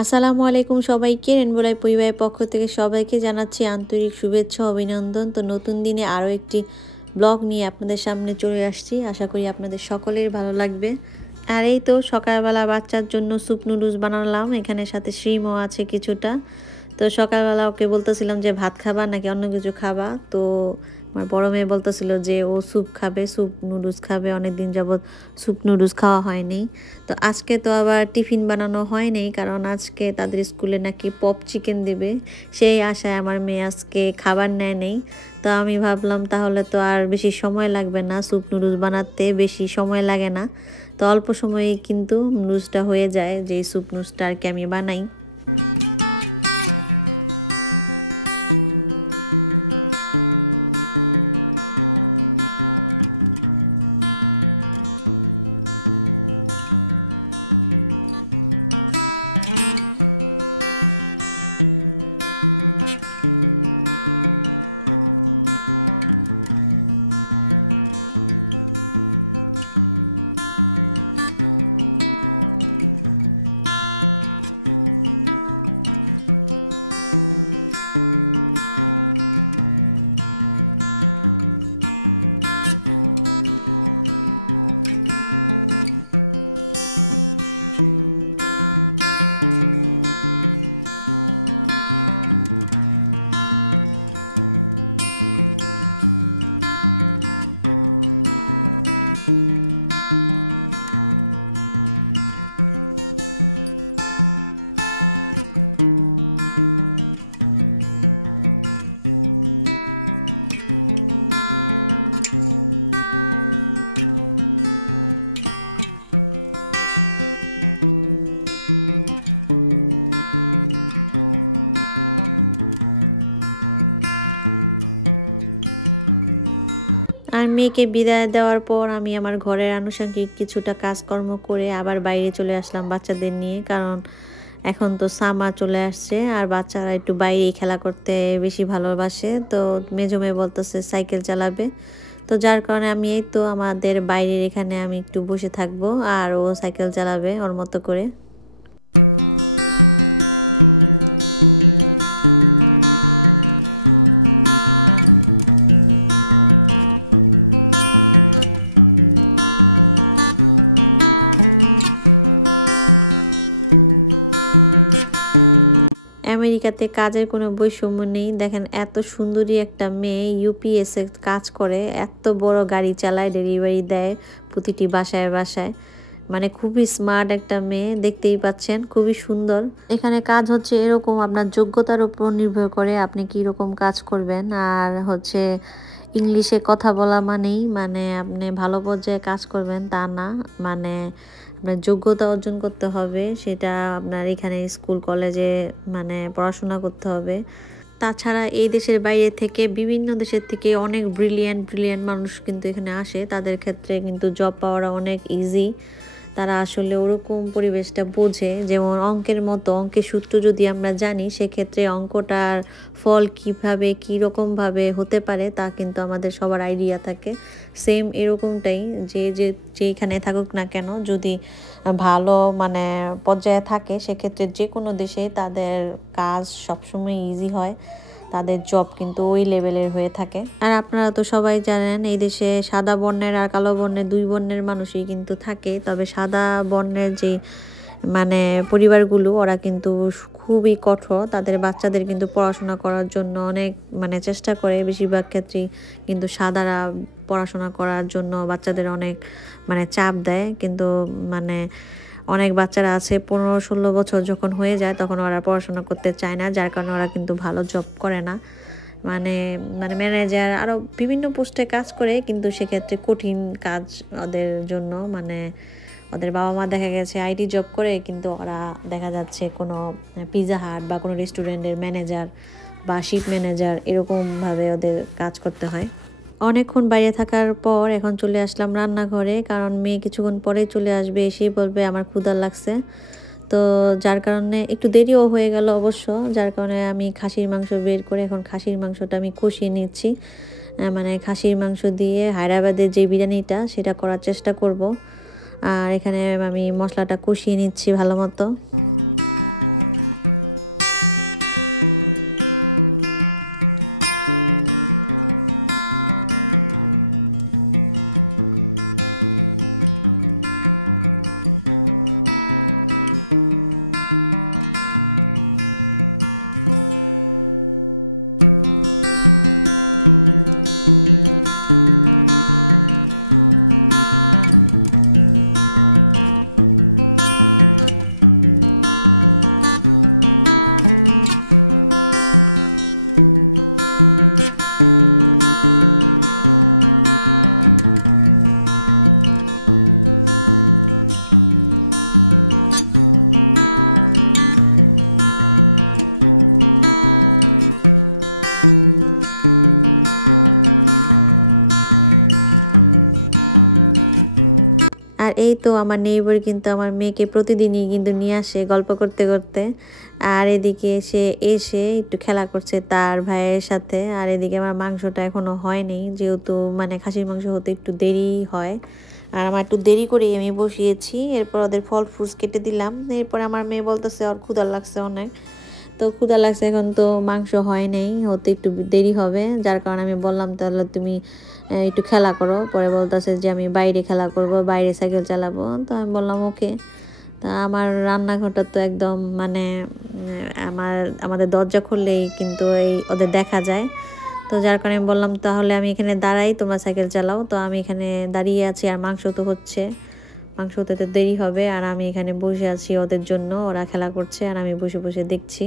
আসসালামু আলাইকুম সবাইকে। রেনবো লাইফ পরিবারের পক্ষ থেকে সবাইকে জানাচ্ছি আন্তরিক শুভেচ্ছা অভিনন্দন। তো নতুন দিনে আরও একটি ব্লগ নিয়ে আপনাদের সামনে চলে আসছি। আশা করি আপনাদের সকলের ভালো লাগবে। আর এই তো সকালবেলা বাচ্চার জন্য স্যুপ নুডলস বানালাম, এখানে সাথে শ্রিমও আছে কিছুটা। তো সকালবেলা ওকে বলতেছিলাম যে ভাত খাবা নাকি অন্য কিছু খাবা, তো আমার বড় মেয়ে বলতেছিল যে ও স্যুপ খাবে, স্যুপ নুডলস খাবে। অনেকদিন যাবৎ স্যুপ নুডলস খাওয়া হয়নি। তো আজকে তো আবার টিফিন বানানো হয়নি, কারণ আজকে তাদের স্কুলে নাকি পপ চিকেন দেবে, সেই আশায় আমার মেয়ে আজকে খাবার নেয় নেই। তো আমি ভাবলাম তাহলে তো আর বেশি সময় লাগবে না, স্যুপ নুডলস বানাতে বেশি সময় লাগে না। তো অল্প সময়েই কিন্তু নুডলসটা হয়ে যায়, যে স্যুপ নুডলসটা আর কি আমি বানাই। আর মেয়েকে বিদায় দেওয়ার পর আমি আমার ঘরের আনুষঙ্গিক কিছুটা কাজকর্ম করে আবার বাইরে চলে আসলাম বাচ্চাদের নিয়ে, কারণ এখন তো সামার চলে আসছে আর বাচ্চারা একটু বাইরেই খেলা করতে বেশি ভালোবাসে। তো মেজো মেয়ে বলতেছে সাইকেল চালাবে, তো যার কারণে আমি এই তো আমাদের বাইরের এখানে আমি একটু বসে থাকবো আর ও সাইকেল চালাবে ওর মতো করে। আমেরিকাতে কাজের কোনো বৈষম্য নেই। দেখেন এত সুন্দরী একটা মেয়ে ইউপিএসে কাজ করে, এত বড় গাড়ি চালায়, ডেলিভারি দেয় প্রতিটি বাসায় বাসায়। মানে খুবই স্মার্ট একটা মেয়ে, দেখতেই পাচ্ছেন খুবই সুন্দর। এখানে কাজ হচ্ছে এরকম, আপনার যোগ্যতার উপর নির্ভর করে আপনি কি রকম কাজ করবেন। আর হচ্ছে ইংলিশে কথা বলা মানেই মানে আপনি ভালো পর্যায়ে কাজ করবেন তা না, মানে আপনার যোগ্যতা অর্জন করতে হবে, সেটা আপনার এখানে স্কুল কলেজে মানে পড়াশোনা করতে হবে। তাছাড়া এই দেশের বাইরে থেকে বিভিন্ন দেশের থেকে অনেক ব্রিলিয়ান্ট মানুষ কিন্তু এখানে আসে, তাদের ক্ষেত্রে কিন্তু জব পাওয়াটা অনেক ইজি। তারা আসলে ওরকম পরিবেশটা বোঝে, যেমন অঙ্কের মতো অঙ্কের সূত্র যদি আমরা জানি, সেক্ষেত্রে অঙ্কটার ফল কিভাবে কীরকমভাবে হতে পারে তা কিন্তু আমাদের সবার আইডিয়া থাকে। সেম এরকমটাই যেখানে থাকুক না কেন, যদি ভালো মানে পর্যায়ে থাকে, সেক্ষেত্রে যে কোনো দেশে তাদের কাজ সবসময় ইজি হয়, তাদের জব কিন্তু ওই লেভেলের হয়ে থাকে। আর আপনারা তো সবাই জানেন এই দেশে সাদা বর্ণের আর কালো বর্ণের দুই বর্ণের মানুষই কিন্তু থাকে। তবে সাদা বর্ণের যে মানে পরিবারগুলো, ওরা কিন্তু খুবই কঠোর, তাদের বাচ্চাদের কিন্তু পড়াশোনা করার জন্য অনেক মানে চেষ্টা করে। বেশিরভাগ ক্ষেত্রেই কিন্তু সাদারা পড়াশোনা করার জন্য বাচ্চাদের অনেক মানে চাপ দেয়, কিন্তু মানে অনেক বাচ্চারা আছে 15-16 বছর যখন হয়ে যায় তখন ওরা পড়াশোনা করতে চায় না, যার কারণে ওরা কিন্তু ভালো জব করে না। মানে মানে ম্যানেজার আরও বিভিন্ন পোস্টে কাজ করে, কিন্তু সেক্ষেত্রে কঠিন কাজ ওদের জন্য। মানে ওদের বাবা মা দেখা গেছে আইটি জব করে, কিন্তু ওরা দেখা যাচ্ছে কোনো পিৎজা হাট বা কোনো রেস্টুরেন্টের ম্যানেজার বা শিপ ম্যানেজার, এরকমভাবে ওদের কাজ করতে হয়। অনেকক্ষণ বাইরে থাকার পর এখন চলে আসলাম রান্নাঘরে, কারণ মেয়ে কিছুক্ষণ পরেই চলে আসবে, এসেই বলবে আমার ক্ষুধা লাগছে। তো যার কারণে একটু দেরিও হয়ে গেল অবশ্য, যার কারণে আমি খাসির মাংস বের করে এখন খাসির মাংসটা আমি কষিয়ে নিচ্ছি। মানে খাসির মাংস দিয়ে হায়দ্রাবাদের যে বিরিয়ানিটা সেটা করার চেষ্টা করব। আর এখানে আমি মশলাটা কষিয়ে নিচ্ছি ভালো মতো। তো আমার নেইবার কিন্তু আমার মেয়েকে প্রতিদিনই কিন্তু নিয়ে আসে গল্প করতে করতে। আর এদিকে সে এসে একটু খেলা করছে তার ভাইয়ের সাথে। আর এদিকে আমার মাংসটা এখনো হয়নি, যেহেতু মানে খাসির মাংস হতে একটু দেরি হয়। আর আমার একটু দেরি করেই আমি বসিয়েছি। এরপর ওদের ফল ফ্রুটস কেটে দিলাম। এরপর আমার মেয়ে বলতেছে ওর ক্ষুধা লাগছে অনেক, তো ক্ষুধা লাগছে, এখন তো মাংস হয় নাই, হতে একটু দেরি হবে। যার কারণে আমি বললাম তাহলে তুমি একটু খেলা করো। পরে বলতেছে যে আমি বাইরে খেলা করব, বাইরে সাইকেল চালাবো। তো আমি বললাম ওকে। তা আমার রান্নাঘরটা তো একদম মানে আমাদের দরজা খুললেই কিন্তু এই ওদের দেখা যায়। তো যার কারণে আমি বললাম তাহলে আমি এখানে দাঁড়াই, তোমরা সাইকেল চালাও। তো আমি এখানে দাঁড়িয়ে আছি, আর মাংস তো হচ্ছে, মাংস হতে তো দেরি হবে। আর আমি এখানে বসে আছি ওদের জন্য, ওরা খেলা করছে আর আমি বসে বসে দেখছি।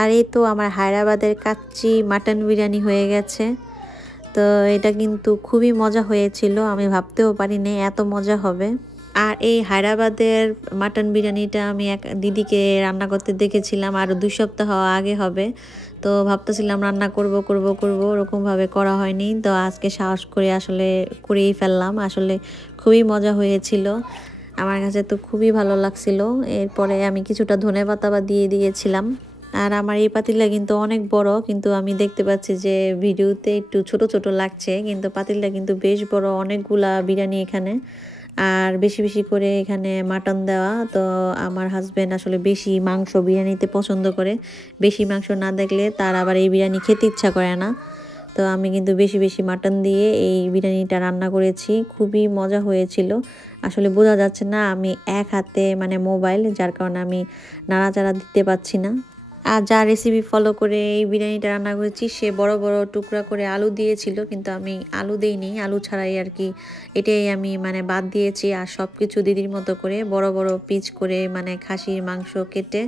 আর এই তো আমার হায়দ্রাবাদের কাচ্চি মাটন বিরিয়ানি হয়ে গেছে। তো এটা কিন্তু খুবই মজা হয়েছিল, আমি ভাবতেও পারিনি এত মজা হবে। আর এই হায়দ্রাবাদের মাটন বিরিয়ানিটা আমি এক দিদিকে রান্না করতে দেখেছিলাম, আরও 2 সপ্তাহ আগে হবে। তো ভাবতেছিলাম রান্না করব ওরকমভাবে করা হয়নি। তো আজকে সাহস করে আসলে করেই ফেললাম। আসলে খুবই মজা হয়েছিল, আমার কাছে তো খুবই ভালো লাগছিল। এরপরে আমি কিছুটা ধনেপাতা দিয়ে দিয়েছিলাম। আর আমার এই পাতিলটা কিন্তু অনেক বড়, কিন্তু আমি দেখতে পাচ্ছি যে ভিডিওতে একটু ছোট ছোট লাগছে, কিন্তু পাতিলটা কিন্তু বেশ বড়, অনেকগুলা বিরিয়ানি এখানে। আর বেশি বেশি করে এখানে মাটন দেওয়া। তো আমার হাজব্যান্ড আসলে বেশি মাংস বিরিয়ানিতে পছন্দ করে, বেশি মাংস না দেখলে তার আবার এই বিরিয়ানি খেতে ইচ্ছা করে না। তো আমি কিন্তু বেশি বেশি মাটন দিয়ে এই বিরিয়ানিটা রান্না করেছি, খুবই মজা হয়েছিল। আসলে বোঝা যাচ্ছে না, আমি এক হাতে মানে মোবাইল, যার কারণে আমি নাড়াচাড়া দিতে পারছি না। আর যা রেসিপি ফলো করে এই বিরিয়ানিটা রান্না করেছি, সে বড় বড় টুকরা করে আলু দিয়েছিল, কিন্তু আমি আলু দেইনি, আলু ছাড়াই আর কি এটাই আমি মানে বাদ দিয়েছি। আর সব কিছু দিদির মতো করে বড় বড় পিস করে মানে খাসির মাংস কেটে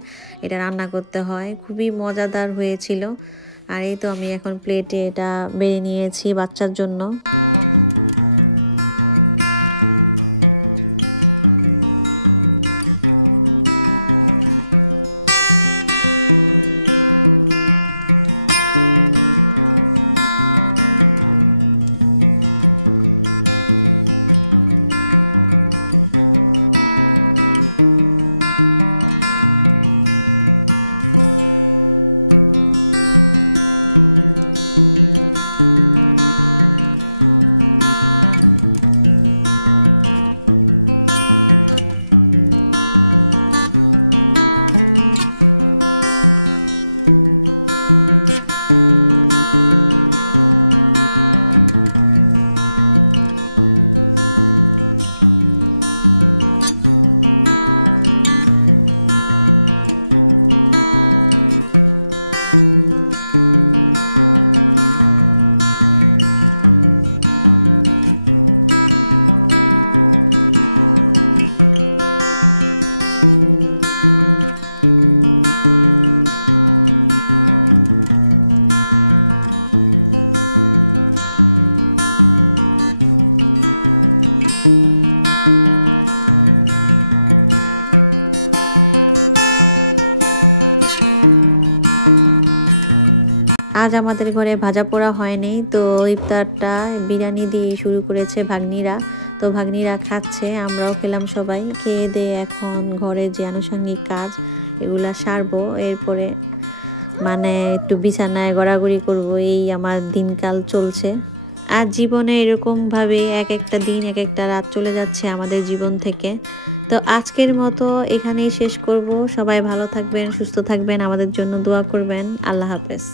এটা রান্না করতে হয়, খুবই মজাদার হয়েছিল। আর এই তো আমি এখন প্লেটে এটা বেড়ে নিয়েছি বাচ্চার জন্য। আমাদের ঘরে ভাজা পোড়া হয়নি, তো ইফতারটা বিরিয়ানি দিয়ে শুরু করেছে ভাগ্নিরা। তো ভাগ্নিরা খাচ্ছে, আমরাও খেলাম সবাই। খেয়ে দিয়ে এখন ঘরে যে আনুষঙ্গিক কাজ এগুলা সারবো, এরপরে মানে একটু বিছানায় গড়াগড়ি করব। এই আমার দিনকাল চলছে। আর জীবনে এরকমভাবে এক একটা দিন এক একটা রাত চলে যাচ্ছে আমাদের জীবন থেকে। তো আজকের মতো এখানেই শেষ করব। সবাই ভালো থাকবেন, সুস্থ থাকবেন, আমাদের জন্য দোয়া করবেন। আল্লাহ হাফেজ।